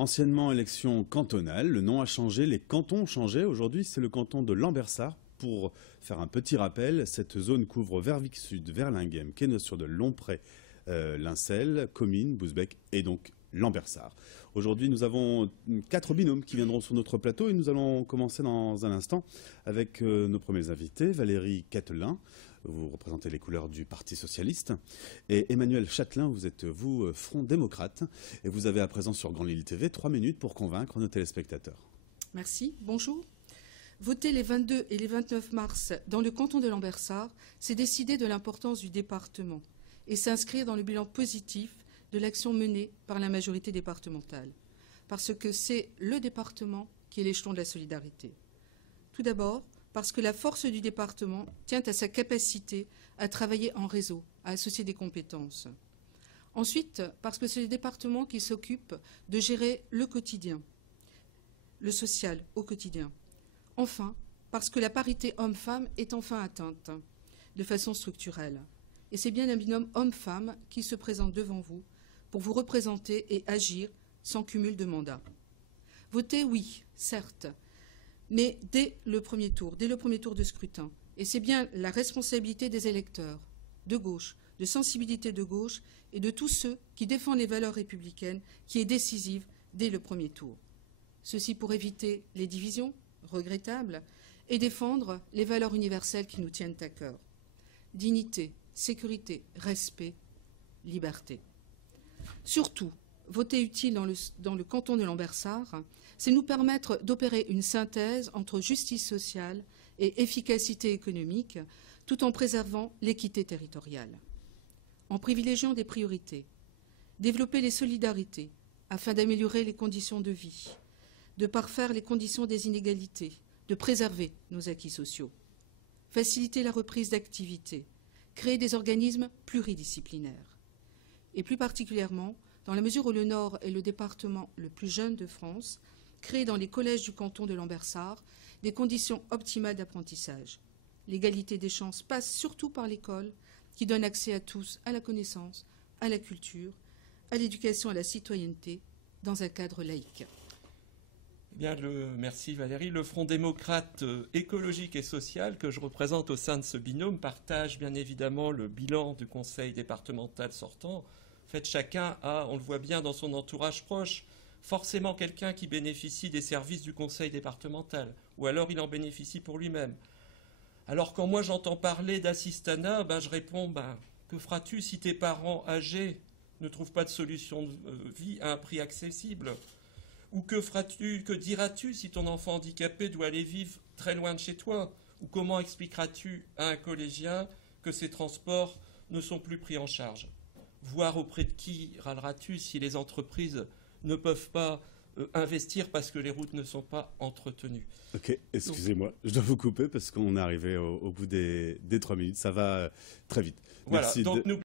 Anciennement élection cantonale, le nom a changé, les cantons ont changé. Aujourd'hui, c'est le canton de Lambersart. Pour faire un petit rappel, cette zone couvre Verviers Sud, Verlinghem, Quesnoy de Lomprey, Lincel, Comines, Bousbecque et donc Lambersart. Aujourd'hui, nous avons 4 binômes qui viendront sur notre plateau et nous allons commencer dans un instant avec nos premiers invités. Valérie Catelin, vous représentez les couleurs du Parti Socialiste, et Emmanuel Châtelain, vous êtes, vous, Front démocrate, et vous avez à présent sur Grand Lille TV 3 minutes pour convaincre nos téléspectateurs. Merci, bonjour. Voter les 22 et les 29 mars dans le canton de Lambersart, c'est décider de l'importance du département et s'inscrire dans le bilan positif de l'action menée par la majorité départementale, parce que c'est le département qui est l'échelon de la solidarité. Tout d'abord, parce que la force du département tient à sa capacité à travailler en réseau, à associer des compétences. Ensuite, parce que c'est le département qui s'occupe de gérer le quotidien, le social au quotidien. Enfin, parce que la parité homme-femme est enfin atteinte de façon structurelle. Et c'est bien un binôme homme-femme qui se présente devant vous pour vous représenter et agir sans cumul de mandats. Voter, oui, certes, mais dès le premier tour de scrutin. Et c'est bien la responsabilité des électeurs, de gauche, de sensibilité de gauche et de tous ceux qui défendent les valeurs républicaines qui est décisive dès le premier tour. Ceci pour éviter les divisions regrettables et défendre les valeurs universelles qui nous tiennent à cœur. Dignité, sécurité, respect, liberté. Surtout, voter utile dans le canton de Lambersart, c'est nous permettre d'opérer une synthèse entre justice sociale et efficacité économique, tout en préservant l'équité territoriale. En privilégiant des priorités, développer les solidarités afin d'améliorer les conditions de vie, de parfaire les conditions des inégalités, de préserver nos acquis sociaux, faciliter la reprise d'activité, créer des organismes pluridisciplinaires. Et plus particulièrement, dans la mesure où le Nord est le département le plus jeune de France, créer dans les collèges du canton de Lambersart des conditions optimales d'apprentissage. L'égalité des chances passe surtout par l'école, qui donne accès à tous à la connaissance, à la culture, à l'éducation, à la citoyenneté, dans un cadre laïque. Bien, merci Valérie. Le Front démocrate écologique et social que je représente au sein de ce binôme partage bien évidemment le bilan du conseil départemental sortant. En fait, chacun a, on le voit bien dans son entourage proche, forcément quelqu'un qui bénéficie des services du conseil départemental, ou alors il en bénéficie pour lui-même. Alors quand moi j'entends parler d'assistanat, je réponds, que feras-tu si tes parents âgés ne trouvent pas de solution de vie à un prix accessible ? Ou que diras-tu si ton enfant handicapé doit aller vivre très loin de chez toi? Ou comment expliqueras-tu à un collégien que ces transports ne sont plus pris en charge? Voire auprès de qui râleras-tu si les entreprises ne peuvent pas investir parce que les routes ne sont pas entretenues? Ok, excusez-moi, je dois vous couper parce qu'on est arrivé au bout des 3 minutes, ça va très vite. Voilà, Merci. donc nous